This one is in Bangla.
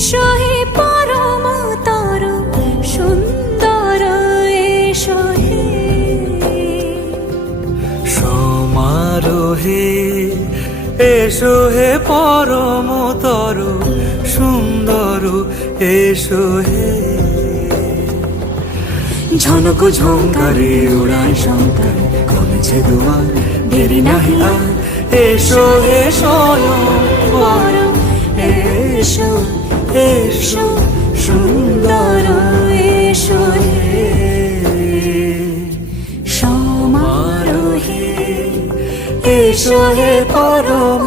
এসো হে পরম তর সুন্দর এসো হে সমারোহে এসো হে পরমতর সুন্দর এসো হে ঝনক ঝঙ্কারে উড়ায় শঙ্কর কমেছে দুয়ার দেরি নাহি আর এসো হে স্বয়ং বর এসো এসো সুন্দর এসো হে সমারোহে এসো হে পরম